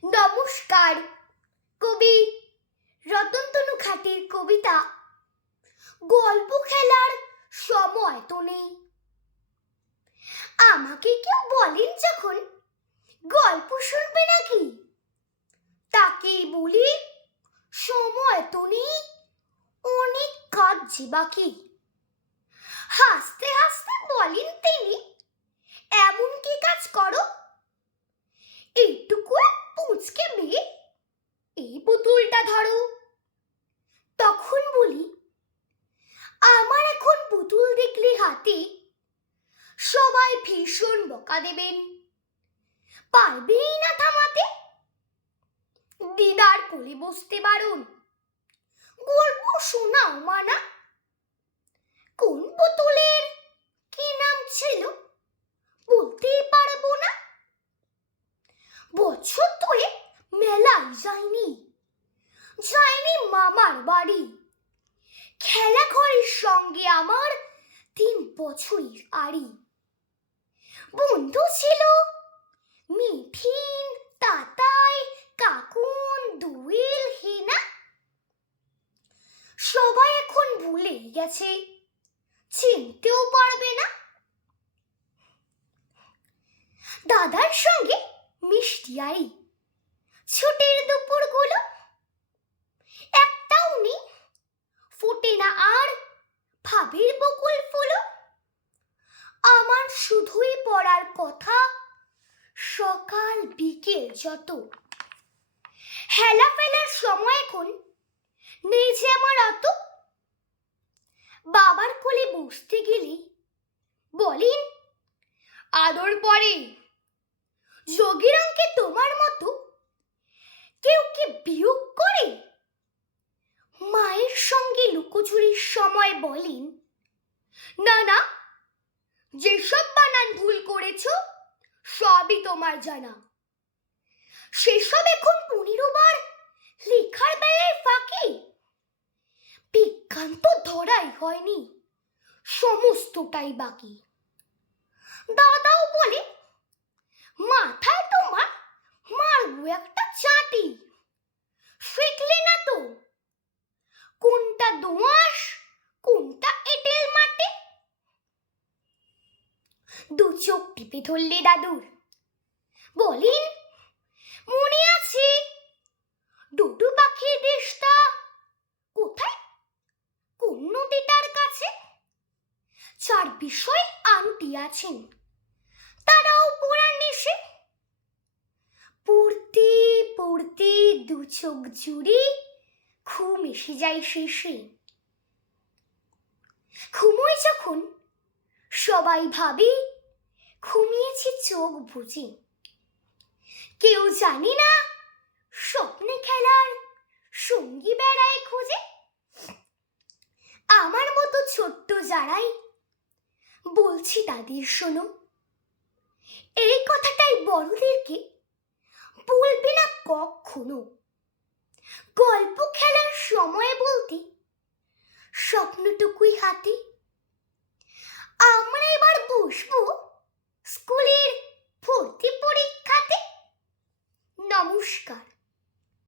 নমস্কার। কবি রতনতনু খাটের কবিতা গল্প খেলার সময় তো নেই। আমাকে কেউ বলেন যখন গল্প শুনবে নাকি, তাকেই বলি সময় তো নেই, অনেক কাজ যে বাকি। হাসতে হাসতে বলেন তিনি, এমন কি কাজ করো, এইটুকু এক পুঁচকে মেয়ে, এই পুতুলটা ধরো। তখন বলি, আমার এখন পুতুল দেখলে হাতে সবাই ভীষণ বকা দেবেন, পারবেই না থামাতে। দিদার কোলে বসতে বারণ, গল্প শোনাও মানা। কোন পুতুলের কি নাম ছিল বলতেই পারবো না। বছর ধরে মেলায় যায়নি মামার বাড়ি। খেলা ঘরের সঙ্গে আমার 3 বছরের আড়ি। বন্ধু ছিল মিঠিন, তাতাই, কাকুন, দুইল, হেনা। সবাই এখন ভুলে গেছে, চিনতেও পারবে না। দাদার সঙ্গে মিষ্টি আই, ছুটির দুপুরগুলো একটাও নেই, ফোটে না আর ভাবের বকুল ফুলো। আমার শুধুই পড়ার কথা, সকাল বিকেল যত। হেলা ফেলার সময় এখন নেই যে আমার অত। বাবার কোলে বসতে গেলে বলেন, আদর পরে যোগীরামকে তোমার মতো কেউ কি বিয়োগ করে। মায়ের সঙ্গে লুকোচুরির সময় বলেন, না না, যেসব বানান ভুল করেছ সবই তোমার জানা। সেসব এখন 15 বার লেখার বেলায় ফাঁকি। বিজ্ঞান তো ধরাই হয়নি, সমস্তটাই বাকি। দাদাও বলে, মাথায় তোমার মারবো একটা চাটি। শিখলে না তো কোনটা দোআঁশ কোনটা এঁটেল মাটি। দু চোখ টিপে ধরলে দাদুর, বলেন, মনে আছে দুটো পাখির দেশটা কোথায়, কোন নদীটার কাছে। 4 বিষয় আন্টি আছেন, তারাও পড়ার নেশে। পড়তে পড়তে দু চোখ জুড়ে ঘুম এসে যায় শেষে। ঘুমোয় যখন সবাই ভাবে ঘুমিয়েছি চোখ বুঝে। কেউ জানে না স্বপ্নে খেলার সঙ্গী বেড়ায় খুঁজে। আমার মতো ছোট্ট যারাই বলছি তাদের শোনো, এই কথাটাই বড়দেরকে বলবে না কখনো। গল্প খেলার সময় বলতে স্বপ্নটুকুই হাতে। আমরা এবার বসবো স্কুলের ভর্তি পরীক্ষাতে। নমস্কার।